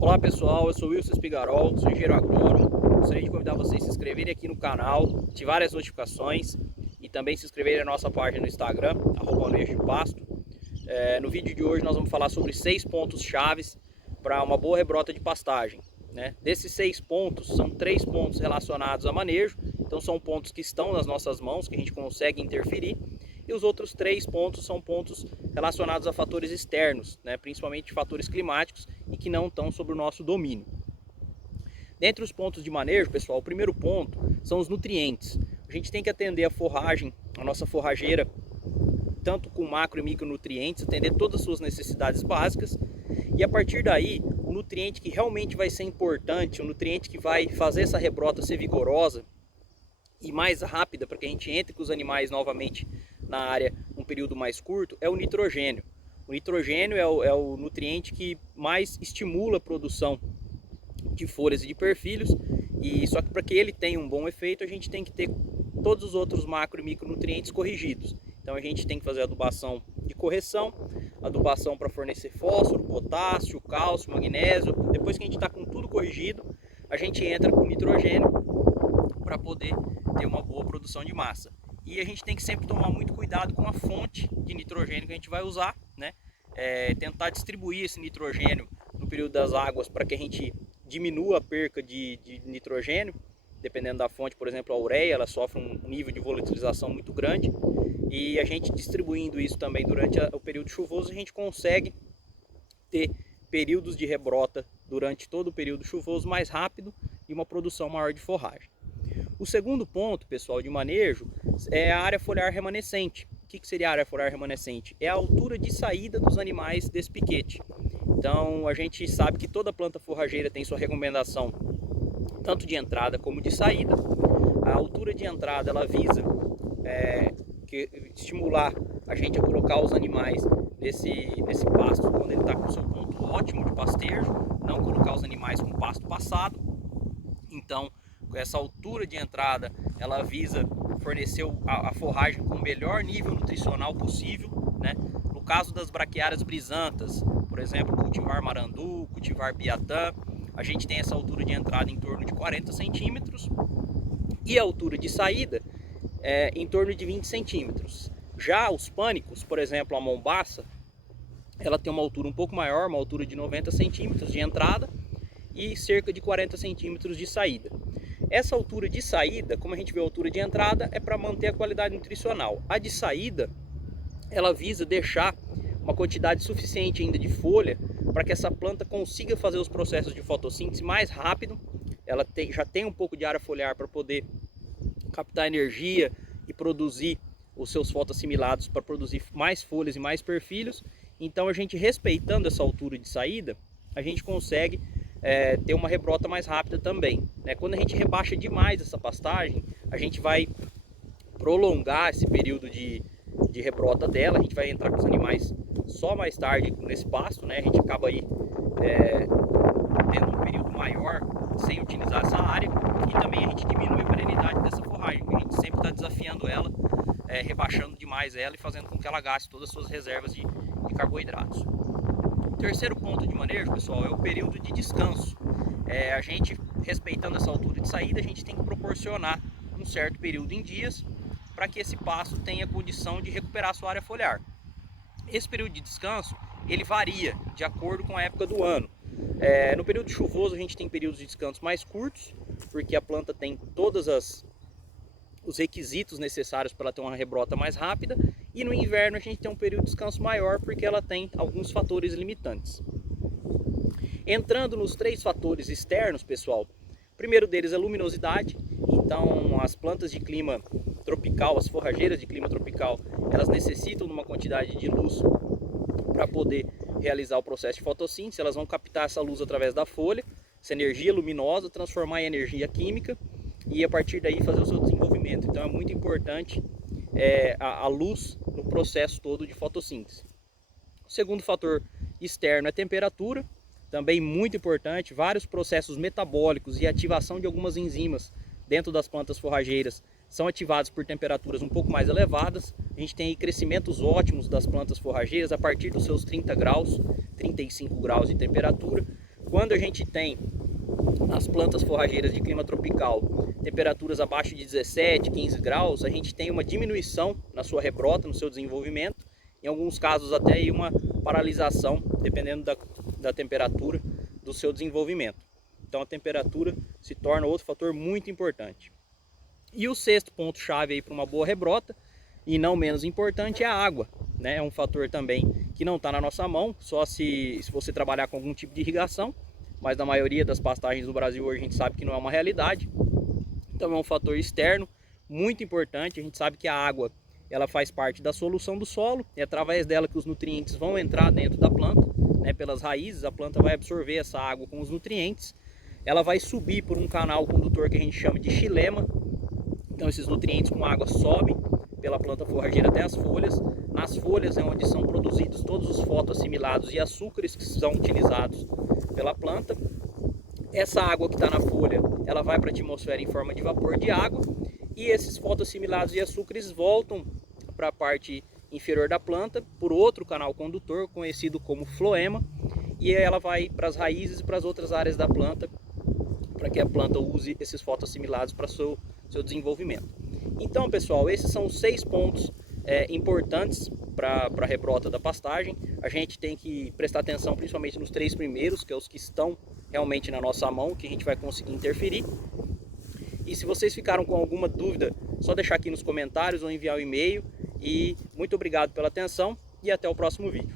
Olá pessoal, eu sou Wilson Espigarol, sou engenheiro agrônomo. Gostaria de convidar vocês a se inscreverem aqui no canal, ativarem as notificações e também se inscreverem na nossa página no Instagram, @manejo-de-pasto. No vídeo de hoje nós vamos falar sobre 6 pontos chaves para uma boa rebrota de pastagem, né? Desses 6 pontos, são 3 pontos relacionados a manejo, então são pontos que estão nas nossas mãos, que a gente consegue interferir. E os outros 3 pontos são pontos relacionados a fatores externos, né? Principalmente fatores climáticos e que não estão sob o nosso domínio. Dentre os pontos de manejo, pessoal, o primeiro ponto são os nutrientes. A gente tem que atender a forragem, a nossa forrageira, tanto com macro e micronutrientes, atender todas as suas necessidades básicas. E a partir daí, o nutriente que realmente vai ser importante, o nutriente que vai fazer essa rebrota ser vigorosa e mais rápida para que a gente entre com os animais novamente na área um período mais curto, é o nitrogênio. O nitrogênio é o nutriente que mais estimula a produção de folhas e de perfilhos, e só que para que ele tenha um bom efeito, a gente tem que ter todos os outros macro e micronutrientes corrigidos. Então a gente tem que fazer adubação de correção, adubação para fornecer fósforo, potássio, cálcio, magnésio. Depois que a gente está com tudo corrigido, a gente entra com nitrogênio para poder ter uma boa produção de massa. E a gente tem que sempre tomar muito cuidado com a fonte de nitrogênio que a gente vai usar, né? Tentar distribuir esse nitrogênio no período das águas para que a gente diminua a perca de nitrogênio. Dependendo da fonte, por exemplo, a ureia, ela sofre um nível de volatilização muito grande. E a gente distribuindo isso também durante o período chuvoso, a gente consegue ter períodos de rebrota durante todo o período chuvoso mais rápido e uma produção maior de forragem. O segundo ponto, pessoal, de manejo é a área foliar remanescente. O que seria a área foliar remanescente? É a altura de saída dos animais desse piquete. Então a gente sabe que toda planta forrageira tem sua recomendação tanto de entrada como de saída. A altura de entrada ela visa estimular a gente a colocar os animais nesse pasto quando ele está com o seu ponto ótimo de pastejo, não colocar os animais com pasto passado. Então, essa altura de entrada, ela visa fornecer a forragem com o melhor nível nutricional possível, né? No caso das braquiárias brisantas, por exemplo, cultivar marandu, cultivar biatã, a gente tem essa altura de entrada em torno de 40 centímetros e a altura de saída em torno de 20 centímetros. Já os pânicos, por exemplo, a mombaça, ela tem uma altura um pouco maior, uma altura de 90 centímetros de entrada e cerca de 40 centímetros de saída. Essa altura de saída, como a gente vê a altura de entrada, é para manter a qualidade nutricional. A de saída, ela visa deixar uma quantidade suficiente ainda de folha para que essa planta consiga fazer os processos de fotossíntese mais rápido. Ela já tem um pouco de área foliar para poder captar energia e produzir os seus fotoassimilados para produzir mais folhas e mais perfilhos. Então a gente respeitando essa altura de saída, a gente consegue ter uma rebrota mais rápida também, né? Quando a gente rebaixa demais essa pastagem, a gente vai prolongar esse período de rebrota dela, a gente vai entrar com os animais só mais tarde nesse pasto, né? A gente acaba aí tendo um período maior sem utilizar essa área, e também a gente diminui a perenidade dessa forragem, porque a gente sempre está desafiando ela, rebaixando demais ela e fazendo com que ela gaste todas as suas reservas de carboidratos. O terceiro ponto de manejo, pessoal, é o período de descanso. A gente, respeitando essa altura de saída, a gente tem que proporcionar um certo período em dias para que esse pasto tenha condição de recuperar a sua área foliar. Esse período de descanso, ele varia de acordo com a época do ano. No período chuvoso a gente tem períodos de descanso mais curtos, porque a planta tem todos os requisitos necessários para ela ter uma rebrota mais rápida, e no inverno a gente tem um período de descanso maior, porque ela tem alguns fatores limitantes. Entrando nos 3 fatores externos, pessoal, o primeiro deles é a luminosidade. Então as plantas de clima tropical, as forrageiras de clima tropical, elas necessitam de uma quantidade de luz para poder realizar o processo de fotossíntese. Elas vão captar essa luz através da folha, essa energia luminosa, transformar em energia química e a partir daí fazer o seu desenvolvimento. Então é muito importante a luz no processo todo de fotossíntese. O segundo fator externo é a temperatura, também muito importante. Vários processos metabólicos e ativação de algumas enzimas dentro das plantas forrageiras são ativados por temperaturas um pouco mais elevadas. A gente tem aí crescimentos ótimos das plantas forrageiras a partir dos seus 30 graus, 35 graus de temperatura. Quando a gente tem as plantas forrageiras de clima tropical, temperaturas abaixo de 17, 15 graus, a gente tem uma diminuição na sua rebrota, no seu desenvolvimento, em alguns casos até aí uma paralisação, dependendo da temperatura do seu desenvolvimento. Então a temperatura se torna outro fator muito importante. E o sexto ponto-chave aí para uma boa rebrota, e não menos importante, é a água, né? É um fator também que não está na nossa mão, só se você trabalhar com algum tipo de irrigação, mas na maioria das pastagens do Brasil hoje a gente sabe que não é uma realidade. Então é um fator externo muito importante. A gente sabe que a água ela faz parte da solução do solo, é através dela que os nutrientes vão entrar dentro da planta, né? Pelas raízes, a planta vai absorver essa água com os nutrientes, ela vai subir por um canal condutor que a gente chama de xilema. Então esses nutrientes com água sobem pela planta forrageira até as folhas. Nas folhas é onde são produzidos todos os fotoassimilados e açúcares que são utilizados pela planta. Essa água que está na folha, ela vai para a atmosfera em forma de vapor de água, e esses fotoassimilados e açúcares voltam para a parte inferior da planta por outro canal condutor conhecido como floema, e ela vai para as raízes e para as outras áreas da planta, para que a planta use esses fotoassimilados para seu desenvolvimento. Então, pessoal, esses são os 6 pontos importantes para a rebrota da pastagem. A gente tem que prestar atenção principalmente nos 3 primeiros, que é os que estão realmente na nossa mão, que a gente vai conseguir interferir. E se vocês ficaram com alguma dúvida, só deixar aqui nos comentários ou enviar um e-mail. E muito obrigado pela atenção e até o próximo vídeo.